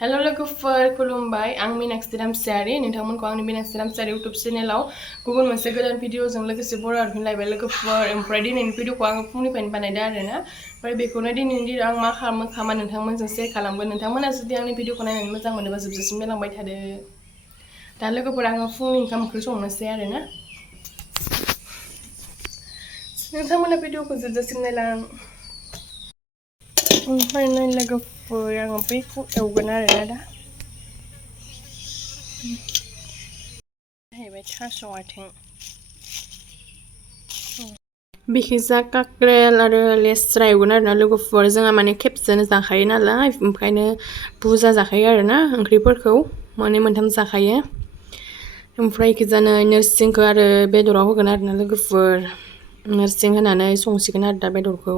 Hello लोगोफोर खुलुमबाय आं मीनाक्षी रामसियारि नोंथांमोनखौ आंनि मीनाक्षी रामसियारि YouTube चेनेलाव गुबुन मोनसे गोदान भिडिअजों लोगोसे बर' आरफिनलायबाय लोगोफोर ओमफ्राय दिनैनि भिडिअखौ आं फुंनिफ्रायनो बानायदों आरोना ओमफ्राय बेखौनो दिनैनि दिनाव आं मा खालामो खामा नोंथांमोनजों शेयार खालामगोन नोंथांमोना जुदि आंनि भिडिअखौ नायनानै मोजां मोनोबा जोबजासिम नायलांबाय थादो दा लोगोफोर आङो फुंनि ओंखाम ओंख्रि संनोसै आरोना नोंथांमोना भिडिअखौ जोबजासिम नायलां ओमफ्राय नाय लोगोफोर आङो बैखौ एवगोन आरोना दा जाहैबाय थास' आथिं बिखिजा काक्रेल आरो लेस्रा एवगोन आरोना लोगोफोर जोंहा माने खेबसेनो जाखायो नालाय ओंखायनो बुरजा जाखायो आरोना ओंख्रिफोरखौ माने मोनथाम जाखायो ओमफ्राय इखिजानो नोरसिंखौ आरो बेदराव होगोन आरोना लोगोफोर नोरसिं होनानै संसिगोन आरो दा बेदरखौ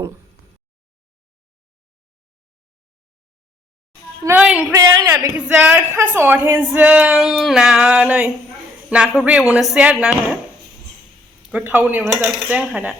नै ओमफ्राय आंना बेखिजा थास' आथिंजों नाखौबो एवनोसै आरोना आङो गोथावनि एवना जानोसै आंहा दा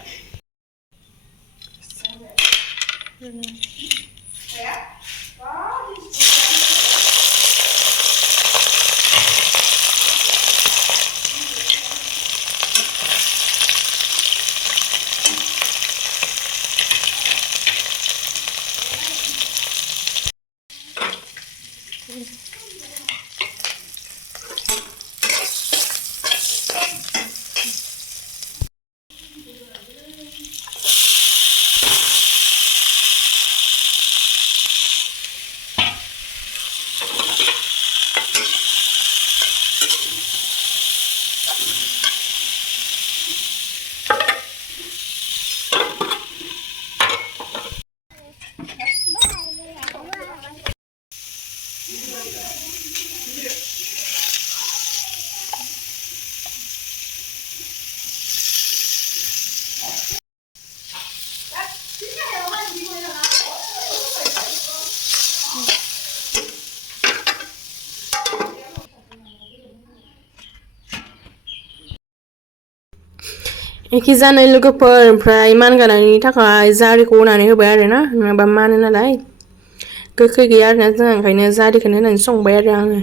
एखे जानाय लोगोफोर ओमफ्राय मानगानायनि थाखाय जारिखौ होनानै होबाय आरोना नङाबा मानो नालाय गोखै गैया आरोना जोंहा ओंखायनो जारिखौनो होनानै संबाय आरो आङो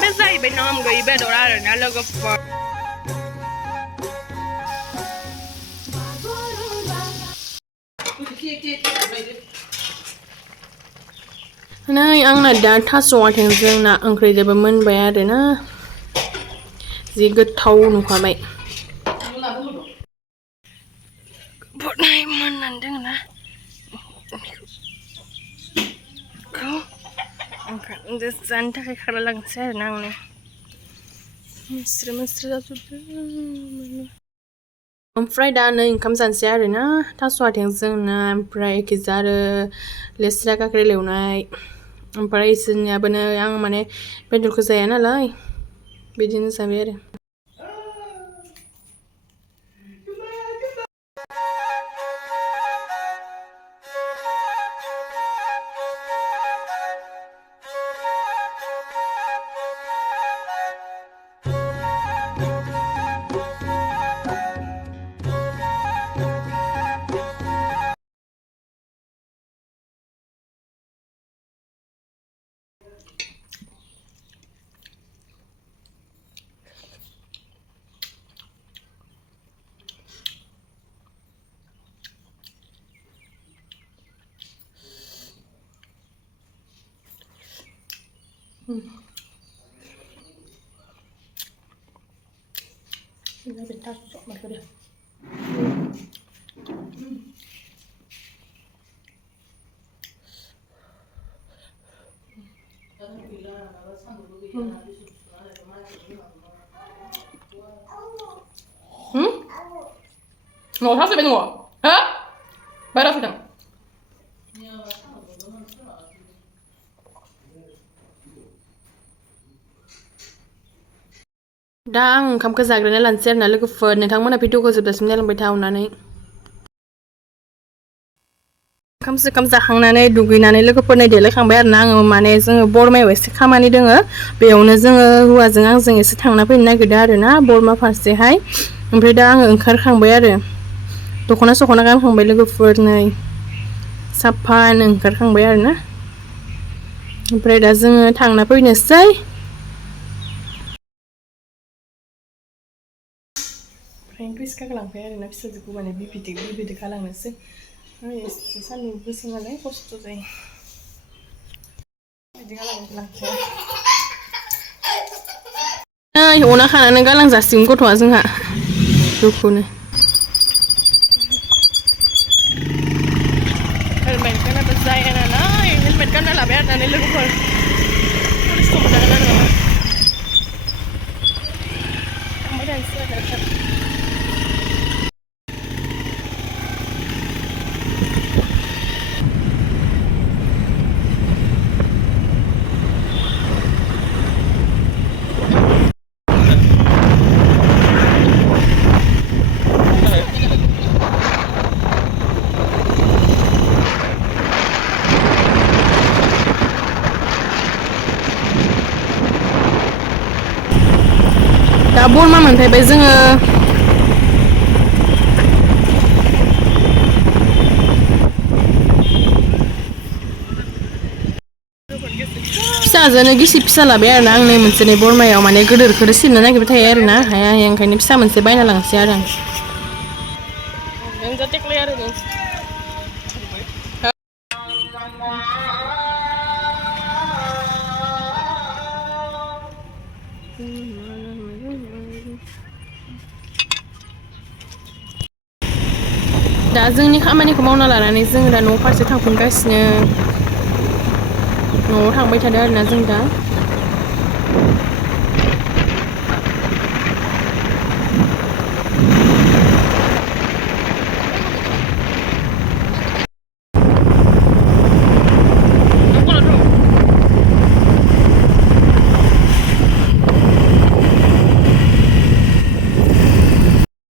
बे जाहैबाय नाम गैयै बेदर आरोना लोगोफोर नै आंना दा थास' आथिंजों ना ओंख्रिजोंबो मोनबाय आरोना जि गोथाव नुखाबाय मोननानै दङ ना ओंखाम जानो थाखाय खारा लांसै आरोना आंनो मोस्रो जाजोबदों ओमफ्राय दा नै ओंखाम जानोसै आरोना थास' आथिंजों ना ओमफ्राय एखिजा आरो लेस्रा काक्रेल एवनाय ओमफ्राय इसोरनियाबो आं माने बेदरखौ जाया नालाय बिदिनो जाबाय आरो Ini bentar, sok marco dia. Mau sao bên ngủ? Hả? Bay đâu sedang? दा आं ओंखामखौ जाग्रोना लानोसै आरोना लोगोफोर नोंथांमोना भिडिअखौ जोबजासिम नायलांबाय था अननानै ओंखाम जाखांनानै दुगैनानै लोगोफोरनो देलायखांबाय आरोना आङो माने जोङो बरमायाव एसे खामानि दोङो बेयावनो जोङो हौवाजों आंजों एसे थांना फैनो नागिरदों आरोना बरमा फारसेहाय ओमफ्राय दा आङो ओंखारखांबाय आरो दख'ना सख'ना गानखांबाय लोगोफोर नै साफानो ओंखारखांबाय आरोना ओमफ्राय दा जोङो थांना फैनोसै ओमफ्राय क्रिसकाखौ लांफाय आरोना फिसाजोखौ माने बिबिदो खालामनोसै एसे सान्दुं गोसा नालाय खस्थ' जायो बिदि लांफाया नै अना खानानै गालांजासिगोन गथ'आ जोंहा दुखुनो हेलमेट गानाबो जाया नालाय हेलमेट गानना लाबाय आरोना लोगोफोर खस्थ' मोनजागोन आरो थांबाय थानोसै आरो दा बरमा मोनफैबाय जोङो फिसाजोनो गिसिब फिसा लाबाय आरोना आंनि मोनसे नै बरमायाव माने गोदोरखौनो सिबनो नागिरबाय थायो आरोना हाया ओंखायनो फिसा मोनसे बायना लांसै आरो आं दा जोंनि खामानिखौ मावना लानानै जोङो दा न' फारसे थांफिनगासिनो न'आव थांबाय थादों आरोना जों दा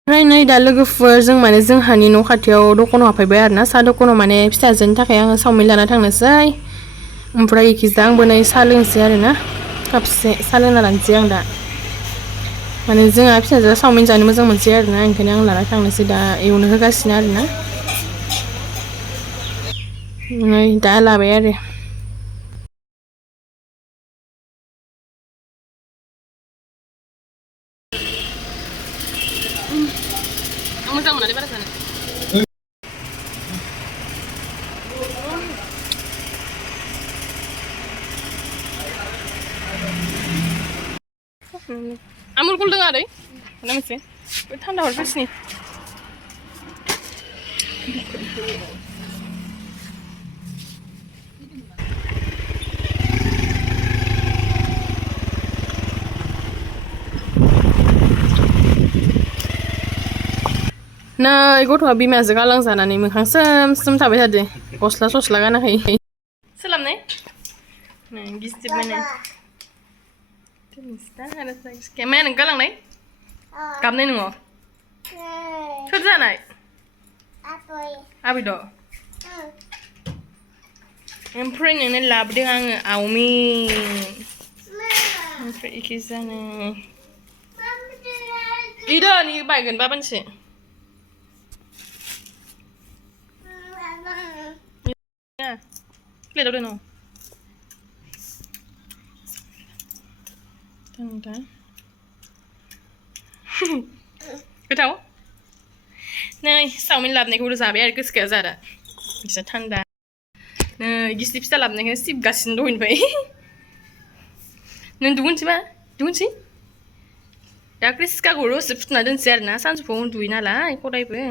ओमफ्राय नै दा लोगोफोर जों माने जोंहानि न' खाथियाव दखानाव हाबफैबाय आरोना साहा दखानाव माने फिसाजोनि थाखाय आङो चावमिन लाना थांनोसै ओमफ्राय इखिजा आंबो नै साहा लोंसै आरोना कापसे साहा लोंना लानोसै आं दा माने जोंहा फिसाजोआ चावमिन जानो मोजां मोनसै आरोना ओंखायनो आं लाना थांनोसै दा एवनो होगासिनो आरोना नै दा लाबाय आरो मोजां मोनालै बारा जानो आमुल कुल दङ आदै ना मोनसे थान्दा हरगासिनो नै गथ'आ बिमाजों गालांजानानै मोखां सोम सोम थाबाय थादो गस्ला सस्ला गानाखै सोलाबनाय गिसिब माने माया नों गालांनाय गाबनाय नङ सोर जानाय आबै द' ओमफ्राय नोंनो लाबोदों आङो आवमिन ओमफ्राय एखे जानो इदो नि बायगोन बाबानोसो प्लेटाव दोन गोथाव नै चावमिन लाबोनायखौबो जाबाय आरो गोसोखाया जादा एसे थान्दा नै गिसिब फिसा लाबोनायखौनो सिबगासिनो दहैनिफ्राय नों दुगैनोसैबा दुगैनोसै दा क्रिसकाखौ दसे फुथुना दोनसै आरोना सानजौफुआव उन्दुयो नालाय हदायबो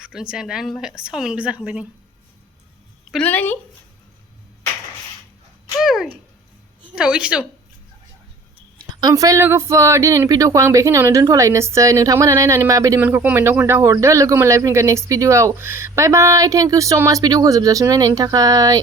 फुथुनोसै आं दा चावमिनबो जाखांबाय नै बोलो नायनि थाव इखिथौ ओमफ्राय लोगोफोर दिनैनि भिडिअखौ आं बेखिनियावनो दोनथ'लायनोसै नोंथांमोना नायनानै माबायदि मोनखो कमेन्टआव खोन्थाहरदो लोगो मोनलायफिनगोन नेक्स्ट भिडिअआव bye bye thank you so' much भिडिअखौ जोबजासिम नायनायनि थाखाय